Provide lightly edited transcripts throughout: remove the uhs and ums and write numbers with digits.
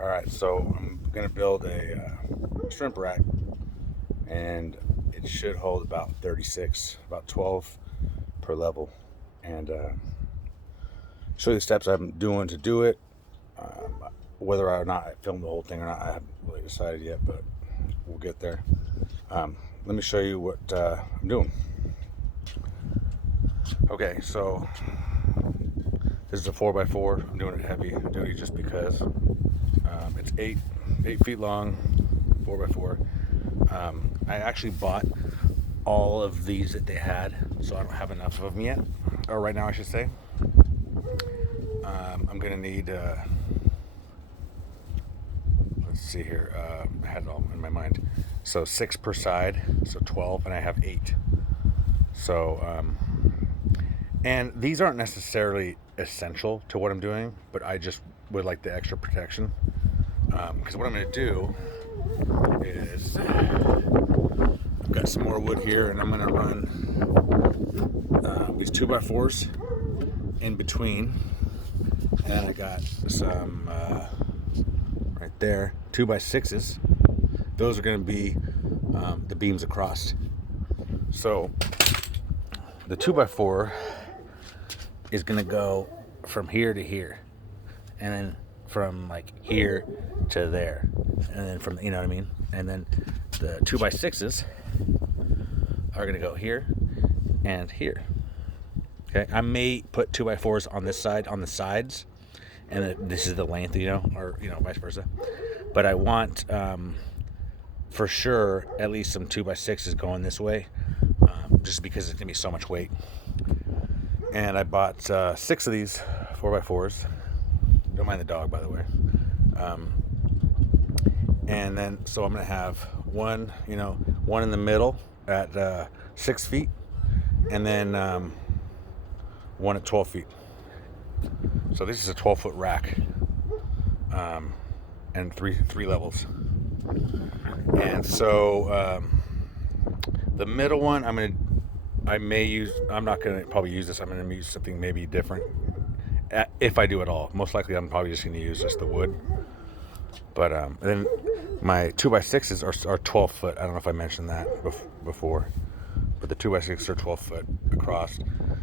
All right, so I'm gonna build a shrimp rack, and it should hold about 36, about 12 per level, and show you the steps I'm doing to do it. Whether or not I film the whole thing or not, I haven't really decided yet, but we'll get there. Let me show you what I'm doing. Okay, so this is a 4x4. I'm doing it heavy duty just because it's 8 feet long, 4x4. I actually bought all of these that they had, so I don't have enough of them yet, or right now I should say. I'm gonna need, let's see here, I had it all in my mind. So 6 per side, so 12, and I have 8. So, and these aren't necessarily essential to what I'm doing, but I just would like the extra protection. Because what I'm gonna do is, I've got some more wood here, and I'm gonna run these 2x4s in between, and I got some right there 2x6s. Those are going to be the beams across. So the 2x4 is going to go from here to here, and then from like here to there, and then from, you know what I mean, and then the 2x6s are going to go here and here. Okay, I may put 2x4s on this side, on the sides, and this is the length, or vice versa. But I want, for sure, at least some 2x6s going this way, just because it's gonna be so much weight. And I bought 6 of these 4x4s. Don't mind the dog, by the way. And then, so I'm gonna have one in the middle at 6 feet, and then one at 12 feet. So this is a 12-foot rack, and three levels. And so the middle one, I'm not gonna probably use this. I'm gonna use something maybe different, if I do at all. Most likely, I'm probably just gonna use just the wood. But then my 2x6s are 12 foot. I don't know if I mentioned that before, but the 2x6s are 12 foot across.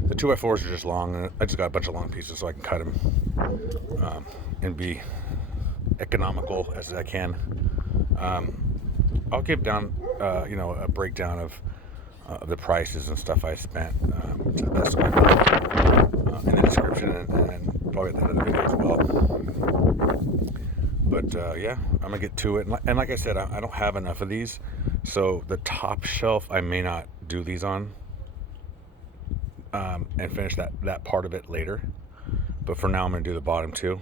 The 2x4s are just long. I just got a bunch of long pieces so I can cut them and be economical as I can. I'll give down, a breakdown of the prices and stuff I spent to the best of my ability in the description and probably at the end of the video as well. But yeah, I'm gonna get to it. And like I said, I don't have enough of these, so the top shelf I may not do these on. And finish that part of it later. But for now, I'm going to do the bottom two,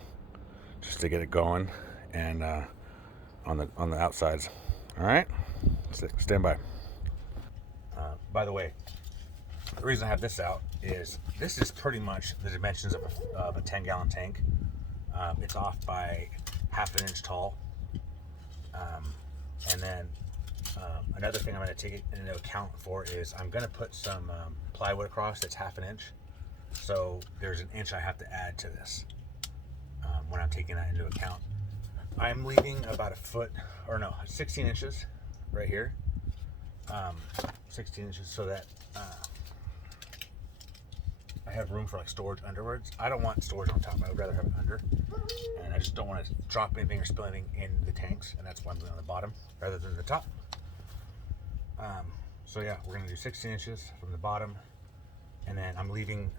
just to get it going, and on the outsides. All right, stand by. By the way, the reason I have this out is this is pretty much the dimensions of a 10-gallon tank. It's off by half an inch tall, and then another thing I'm going to take into account for is I'm going to put some plywood across that's half an inch. So there's an inch I have to add to this when I'm taking that into account. I'm leaving about 16 inches right here. 16 inches so that I have room for like storage underwards. I don't want storage on top. I would rather have it under. And I just don't want to drop anything or spill anything in the tanks. And that's why I'm doing on the bottom rather than the top. So yeah, we're going to do 16 inches from the bottom. And then I'm leaving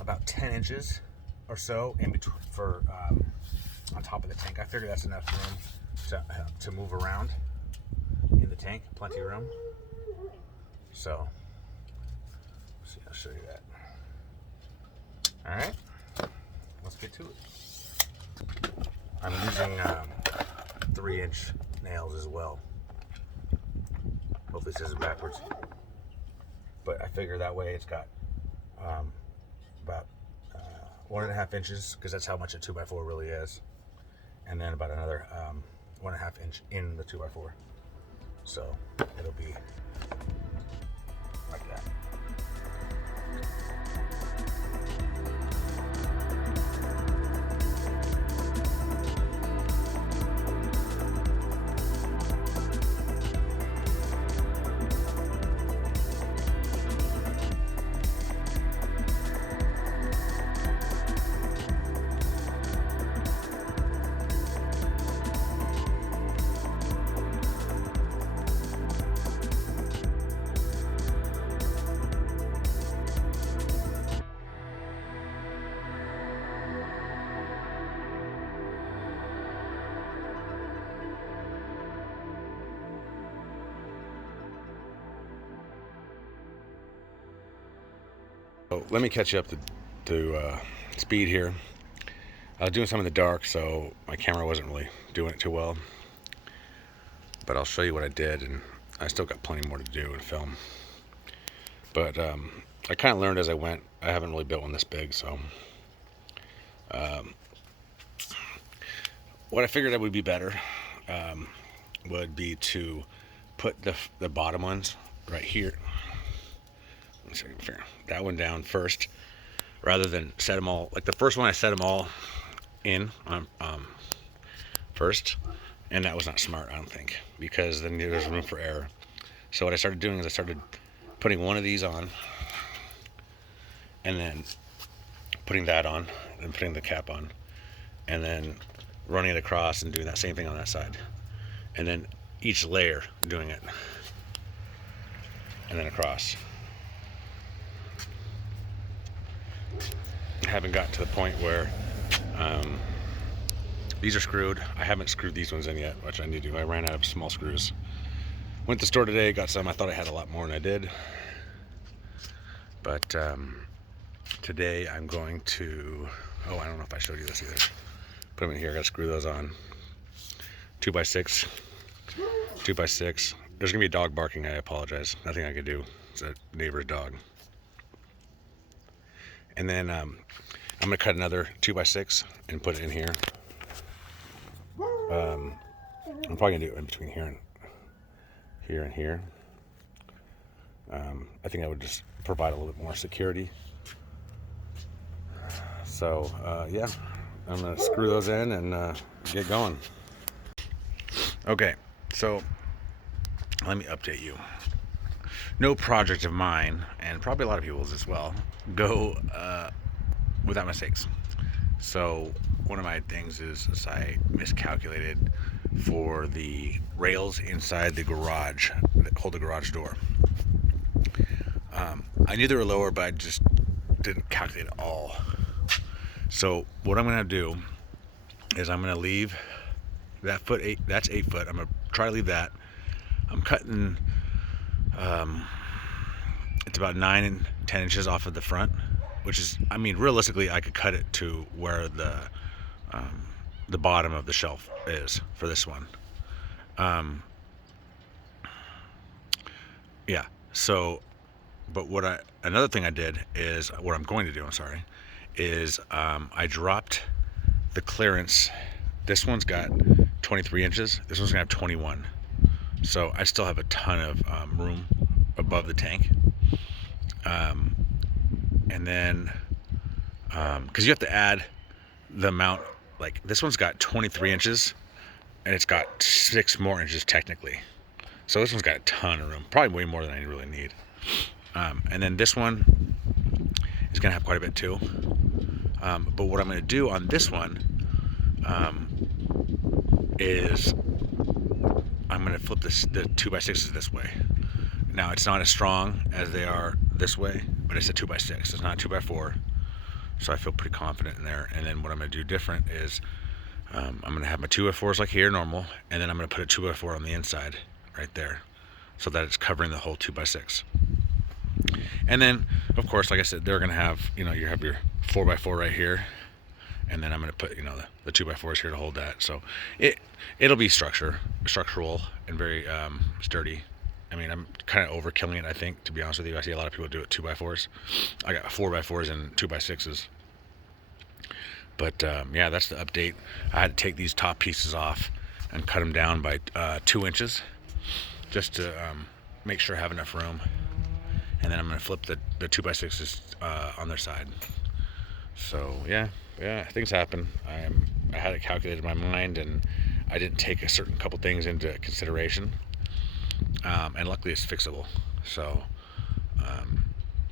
about 10 inches or so in between for on top of the tank. I figure that's enough room to move around in the tank. Plenty of room. So, see, I'll show you that. All right, let's get to it. I'm using 3-inch nails as well. Hopefully this isn't backwards. But I figure that way it's got about 1.5 inches, because that's how much a 2x4 really is, and then about another 1.5 inch in the 2x4. So it'll be like that. So let me catch you up to speed here. I was doing some in the dark, so my camera wasn't really doing it too well. But I'll show you what I did, and I still got plenty more to do and film. But I kind of learned as I went. I haven't really built one this big, so what I figured that would be better would be to put the bottom ones right here. Let me see if I can figure that one down first, rather than set them all. Like the first one, I set them all in first, and that was not smart, I don't think, because then there's room for error. So what I started doing is I started putting one of these on, and then putting that on, and putting the cap on, and then running it across and doing that same thing on that side, and then each layer doing it, and then across. I haven't gotten to the point where these are screwed. I haven't screwed these ones in yet, which I need to. I ran out of small screws. Went to the store today, got some. I thought I had a lot more than I did. But today I'm going to, I don't know if I showed you this either. Put them in here, I gotta screw those on. 2x6, 2x6. There's gonna be a dog barking, I apologize. Nothing I could do, it's a neighbor's dog. And then I'm gonna cut another 2x6 and put it in here. I'm probably gonna do it in between here and here. I think I would just provide a little bit more security. So yeah, I'm gonna screw those in and get going. Okay, so let me update you. No project of mine, and probably a lot of people's as well, go without mistakes. So one of my things is I miscalculated for the rails inside the garage that hold the garage door. I knew they were lower, but I just didn't calculate it all. So what I'm going to do is I'm going to leave that foot 8. That's 8 foot. I'm going to try to leave that. I'm cutting. It's about 9 and 10 inches off of the front, which is, I mean, realistically, I could cut it to where the bottom of the shelf is for this one. Yeah. So, but another thing I did is what I'm going to do. I'm sorry, is I dropped the clearance. This one's got 23 inches. This one's gonna have 21. So I still have a ton of room above the tank. And then, because you have to add the amount, like this one's got 23 inches and it's got 6 more inches technically. So this one's got a ton of room, probably way more than I really need. And then this one is gonna have quite a bit too. But what I'm gonna do on this one is I'm gonna flip the 2x6s this way. Now it's not as strong as they are this way, but it's a 2x6. It's not a 2x4, so I feel pretty confident in there. And then what I'm gonna do different is I'm gonna have my 2x4s like here, normal, and then I'm gonna put a 2x4 on the inside, right there, so that it's covering the whole 2x6. And then, of course, like I said, they're gonna have, you have your 4x4 right here, and then I'm gonna put, the 2x4s here to hold that. So it'll be structural and very sturdy. I mean, I'm kind of overkilling it, I think, to be honest with you. I see a lot of people do it 2x4s. I got 4x4s and 2x6s. But yeah, that's the update. I had to take these top pieces off and cut them down by 2 inches, just to make sure I have enough room. And then I'm gonna flip the 2x6s on their side. So yeah, things happen. I had it calculated in my mind, and I didn't take a certain couple things into consideration. And luckily it's fixable. So, and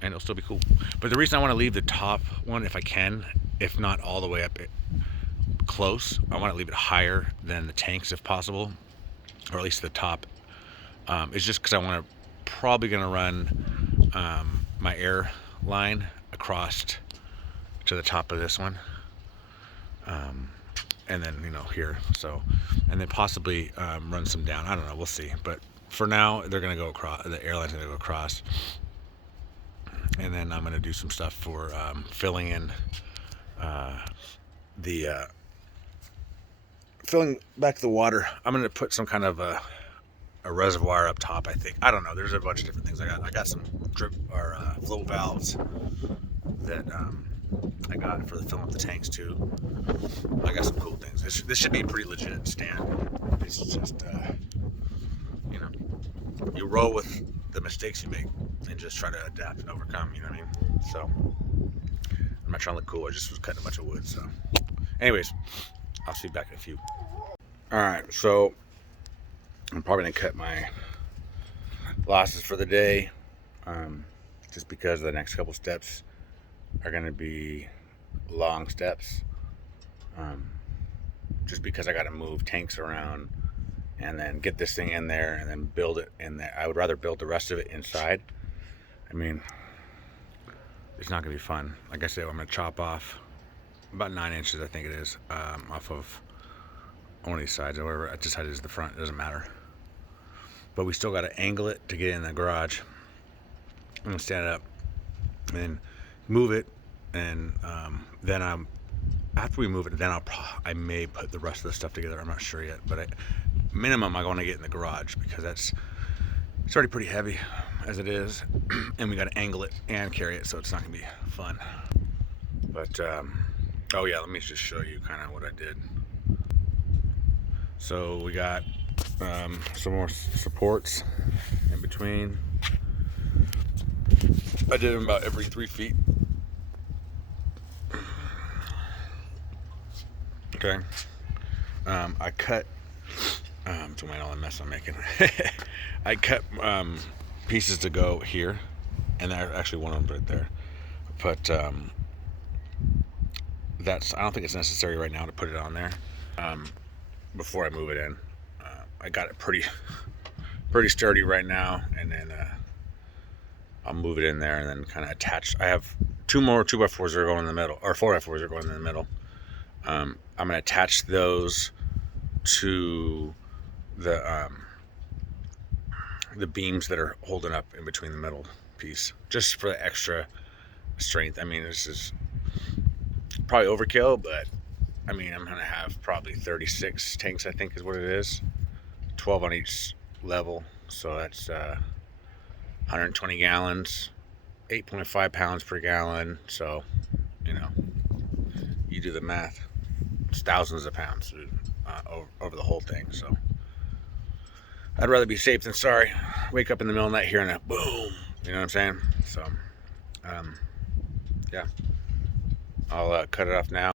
it'll still be cool. But the reason I want to leave the top one, if I can, if not all the way up close, I want to leave it higher than the tanks if possible, or at least the top. It's just because I want to probably going to run my air line across to the top of this one, and then here. So, and then possibly run some down. I don't know. We'll see. But for now, they're going to go across. The airline's going to go across. And then I'm going to do some stuff for filling in the filling back the water. I'm going to put some kind of a reservoir up top, I think. I don't know. There's a bunch of different things. I got some drip or flow valves that I got for the filling up the tanks too. I got some cool things. This should be a pretty legit stand. It's just you know, you roll with the mistakes you make and just try to adapt and overcome. You know what I mean? So I'm not trying to look cool. I just was cutting a bunch of wood. So, anyways, I'll see you back in a few. All right, so I'm probably gonna cut my losses for the day, just because the next couple steps are gonna be long steps. Just because I got to move tanks around and then get this thing in there and then build it in there. I would rather build the rest of it inside. I mean, it's not gonna be fun. Like I said, I'm gonna chop off about 9 inches, I think it is, off of one of these sides, or whatever. I decided is the front, it doesn't matter. But we still got to angle it to get in the garage. I'm gonna stand it up and then move it, and then after we move it, then I may put the rest of the stuff together. I'm not sure yet, but minimum I want to get in the garage, because it's already pretty heavy as it is, and we got to angle it and carry it, so it's not gonna be fun. But oh yeah, let me just show you kind of what I did. So we got some more supports in between. I did them about every 3 feet. Okay. I cut. To mind all the mess I'm making. I cut pieces to go here, and there's actually one of them right there. But I don't think it's necessary right now to put it on there. Before I move it in, I got it pretty sturdy right now, and then I'll move it in there and then kind of attach. I have 2 more 2x4s that are going in the middle, or 4x4s are going in the middle. I'm gonna attach those to the beams that are holding up in between the middle piece, just for the extra strength. I mean, this is probably overkill, but I mean, I'm gonna have probably 36 tanks, I think is what it is, 12 on each level, so that's 120 gallons, 8.5 pounds per gallon. So, you know, you do the math. It's thousands of pounds over the whole thing. So I'd rather be safe than sorry. Wake up in the middle of the night hearing that boom. You know what I'm saying? So, yeah, I'll cut it off now.